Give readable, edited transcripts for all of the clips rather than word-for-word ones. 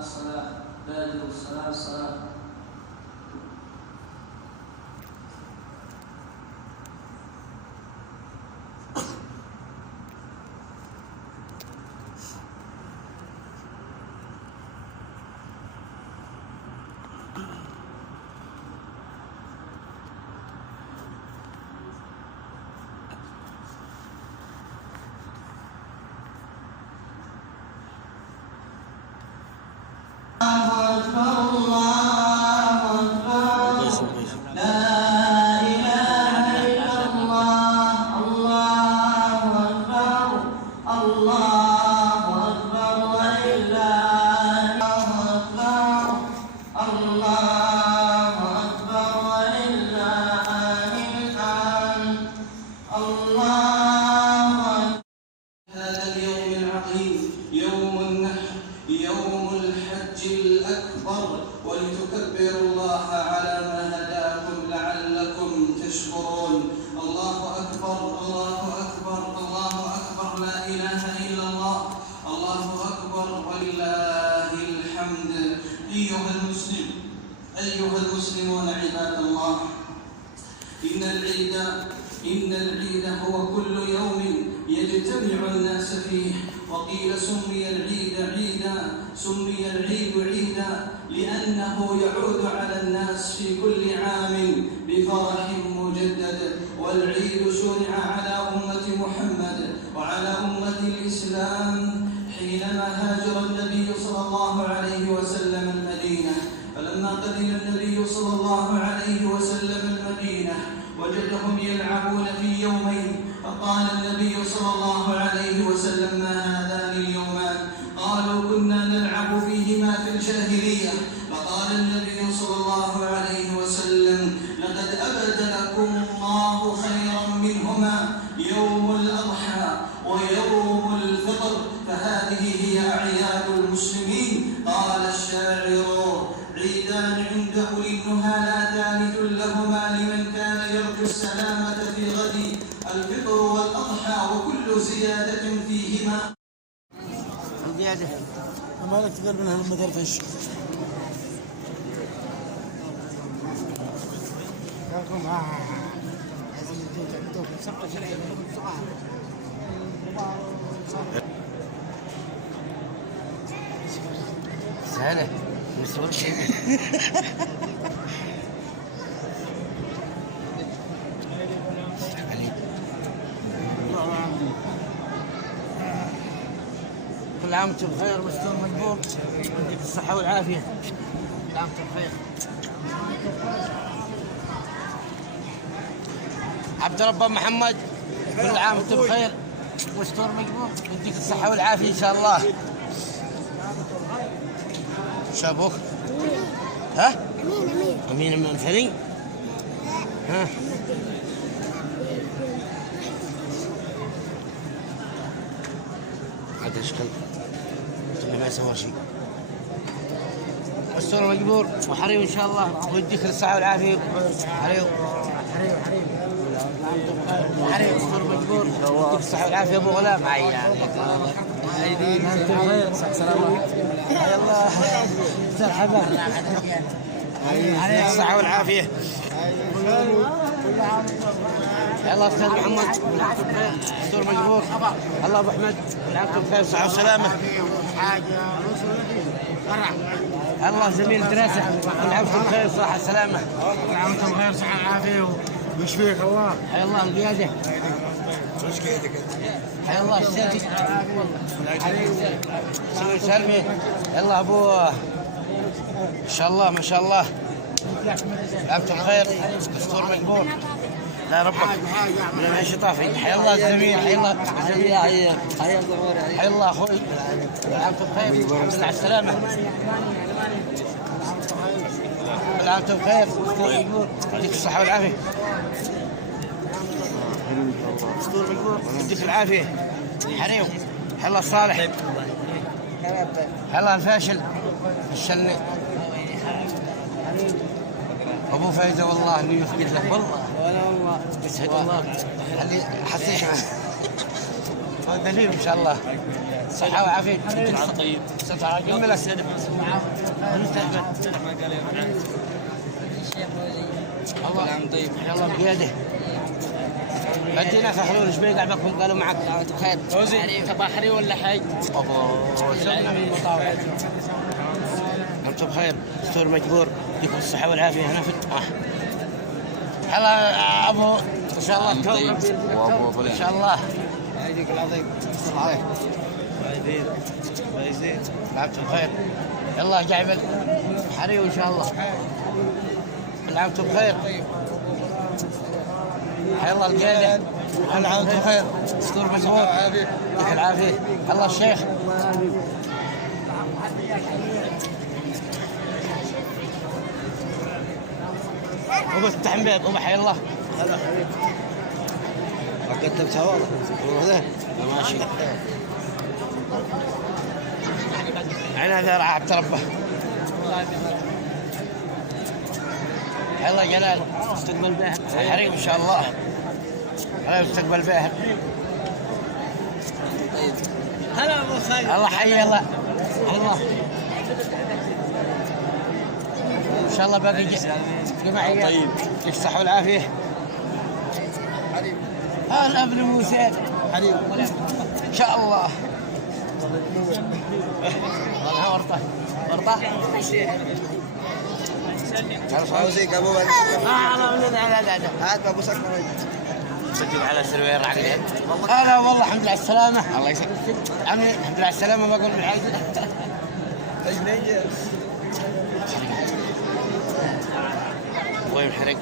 الصلاة بادر الصلاة ولتكبروا الله على ما هداكم لعلكم تشكرون. الله أكبر الله أكبر الله أكبر، لا إله إلا الله، الله أكبر ولله الحمد. أيها المسلمون عباد الله، إن العيد هو كل يوم يجتمع الناس فيه. وقيل سمي العيد عيدا لأنه يعود على الناس في كل عام بفرح مجدد. والعيد شرع على أمة محمد وعلى أمة الإسلام حينما هاجر النبي صلى الله عليه وسلم المدينة. فلما قدم النبي صلى الله عليه وسلم المدينة وجدهم يلعبون في يومين، فقال النبي صلى الله عليه وسلم: ما هذان اليومان؟ قالوا: كنا نلعب فيهما في الجاهلية. فقال النبي صلى الله عليه وسلم: لقد أبدلكم الله خيرا منهما يوم الأضحى ويوم الفطر، فهذه هي أعياد المسلمين. قال الشاعر: عيدان عند أولي النهى لا ثالث لهما لمن كان يرجو السلامة في غد، الفطر والأضحى وكل زيادة فيهما. زيادة ما لك تقرب منها المدار فيش سهلة مسؤول شيء. كل عام وانتم بخير، مستور مقبول، يديك الصحة والعافية. كل عام وانتم بخير. عبد ربه محمد، كل عام وانتم بخير، مستور مقبول، يديك الصحة والعافية إن شاء الله. شابوك؟ ها؟ أمين المنفري؟ ها؟ هذا اشكال اللي ما يسوى شيء. مستور مقبول وحريم ان شاء الله، ويديك الصحة والعافية. حريم مستور مقبول، يديك الصحة والعافية ابو غلام. انت بخير، سلام حي الله مرحبا. الصحة والعافية. الله استاذ محمد، دكتور مجبور. الله ابو احمد، العافيه بخير، صحه وسلامه. حاجه الله زميل دراسة، كل عام وانتم بخير صحة سلامة. كل عام وانتم بخير صحة عافية ويشفيك الله. حيا الله القيادة. وش كيدك؟ حيا الله السيد. سوي سلمي. يلا ابوه. ما شاء الله ما شاء الله. عامكم بخير، دستور مجبور. لا ربك من المعيشة طافي. حيا الله الزميل، حيا الله الزميل، حيا الله اخوي. عامكم بخير، الحمد لله على السلامة. كل عام وانتم بخير، دستور مجبور. يديك الصحة والعافية. دستور مجبور، يديك العافية. حريو، حيا الله الصالح. حيا الله الفاشل، فشلني. ابو فايزه والله انه يثبت لك والله. ولا والله يسعد الله اللي حسيح هو دليل ان شاء الله. صحه وعافيه. طيب يكمل لك الله طيب يلا بقياده. ادينا فحلول ايش بيقع بكم قالوا معك بخير. فوزي تبغى حري ولا حي؟ انتم بخير، دستور مجبور. يديكم الصحة والعافية. هنا في هلا ابو ان شاء الله توفيق ان شاء الله. يديك العظيم. الله عليك. يزيد عامكم بخير. يلا جايب حريو ان شاء الله. كل عام وانتم بخير. حيا الله القيادة. كل عام وانتم بخير، دستور مجبور. يديك العافية. الله الشيخ. ابو التحميد ابو حي الله. هلا حبيبي. قدمت هوا ولا ماشي. عين هذا راح عبد ربه. يلا جلال استقبل باهر حريم ان شاء الله. هلا استقبل باهر. هلا ابو خالد. الله حي الله. الله ان شاء الله باقي جماعية. طيب يديك الصحة والعافية. هلا ابن موسى حبيبي. ان شاء الله. والله ورطة ورطة. فوزي ابو بكر. هات ابو سكر. سجل على سروير عقلين. هلا والله الحمد لله على السلامة. الله يسلمك. عمي الحمد لله على السلامة. بقول بالعيد. ايش نيجي؟ الله ينحرق.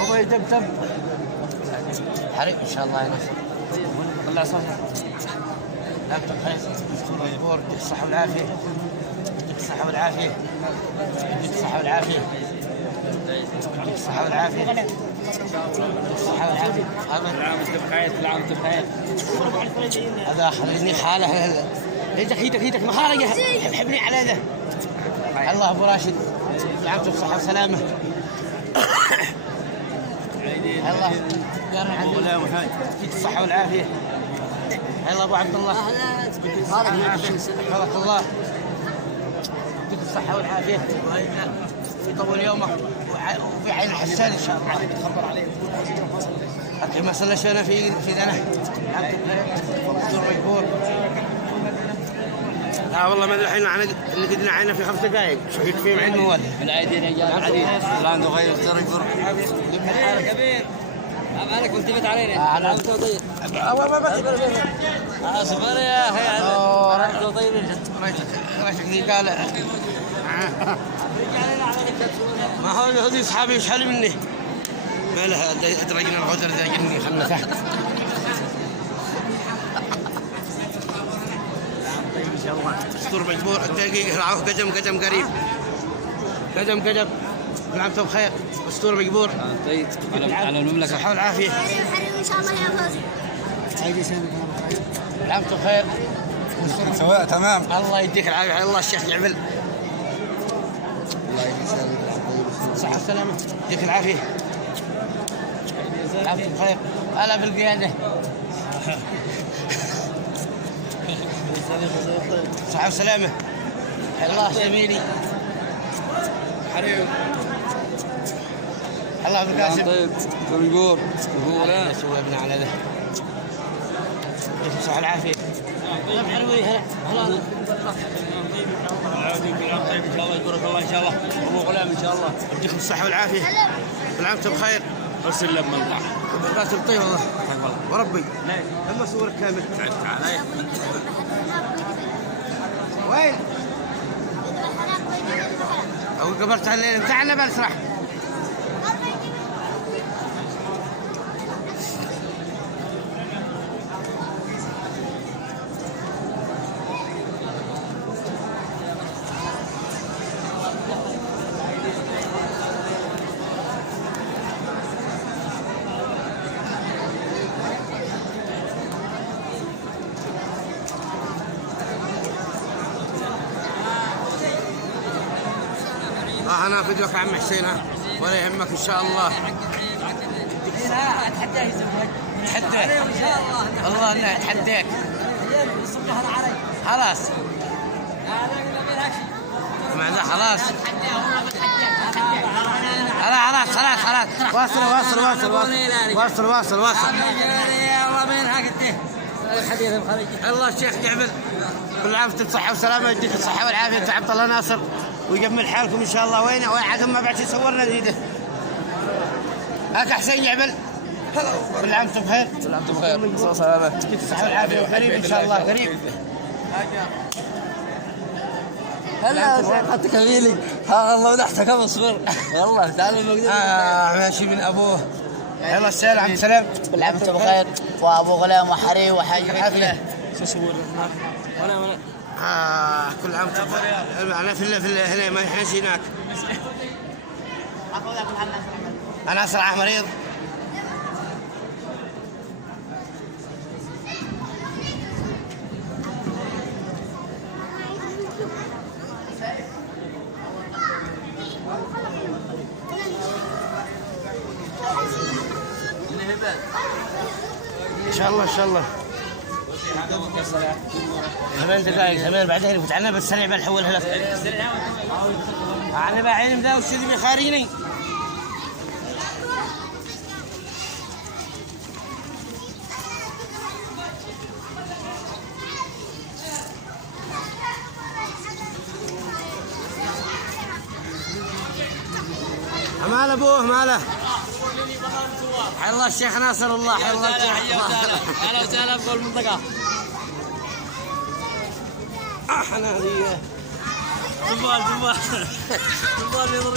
هو يدبدب حريق ان شاء الله. ينصر طلع صوتك. لا بخير، مجبور. يديك الصحة والعافية. يديك الصحة والعافية. يديك الصحة والعافية. يديك الصحة والعافية. يديك الصحة والعافية. كل عام وانت بخير. كل عام وانت بخير. هذا خليني حاله. ايدك مخارجه. حبني على ذا. الله ابو راشد، عامكم بصحة وسلامة. الله يا رب يديك الصحة والعافية. يلا ابو عبد الله. حفظك الله. يديك الصحة والعافية. يطول يومك وفي عين الحسان ان شاء الله. حتى ما صلى شيء في ذنه. دستور مجبور. لا والله ما ادري الحين اللي قدنا عينه في 5 دقائق. شو يكفي مع الموال. بالعيدين يا جماعه. العيدين. لا عنده غير دستور مجبور. كبير. مالك ملتفت علينا. انا طيب. صفر يا اخي. طيب راشد قال ما هو هذي اصحابي يشحلوا مني. ما لها ادرجنا الغدر ذاقني. خلنا تحت. دستور مجبور. الدقيقة العوف قدم قريب. قدم كل عام وانتم بخير. دستور مجبور. طيب على المملكة. الصحة والعافية. ان شاء الله يا فوزي. كل عام وانتم بخير. سواء تمام. الله يديك العافية. الله الشيخ يعمل. صحة وسلامة. يديك العافية. كل عام وانتم بخير. هلا بالقيادة. صحة وسلامة. الله زميلي. حريم. الله ابو قاسم. طيب مجبور. هو لا سوى ابن على ذا. صحة العافية. ان شاء الله يقولك الله ان شاء الله ابو غلام ان شاء الله يديكم الصحة والعافية. كل عام وانتم بخير. ارسل لما نطلع راتب طيب والله وربي. لما صورك كامل. تعال وين؟ أو قبرت على الليل بتاعنا بسرح. أنا أفيدك عم حسين ولا يهمك إن شاء الله. نتحداك الله إنه نتحداك. خلاص معنا خلاص واصل الله الشيخ يعمل بالعافية الصحة والسلامة. يديك الصحة والعافية أنت عبد الله ناصر ويجمل حالكم إن شاء الله. وين واحد ما بعد يصورنا جديدة. هاك حسين يعمل كل عام وانتم بخير. كل عام وانتم بخير. سلامة. يديك الصحة والعافية وقريب إن شاء الله قريب. هلا حتى كميلي ها الله ونحتك كم اصبر والله تعال المقدم ماشي من أبوه. يلا السلام عم سلام. كل عام وانتم بخير. وابو غلام وحري وحاج حفله. صور ولا كل عام وانتم بخير. أنا في هنا ما إحنا هناك. أنا أسرع مريض. إن شاء الله 8 دقائق 8 بعدين يفوت عنا بس سريع بنحولها لك. أنا بعين ذا وش اللي بيخارجني. ماله أبوه ماله. حي الله الشيخ ناصر الله حي الله الشيخ. اهلا وسهلا بكل المنطقه. احنا هذه جمال يضرب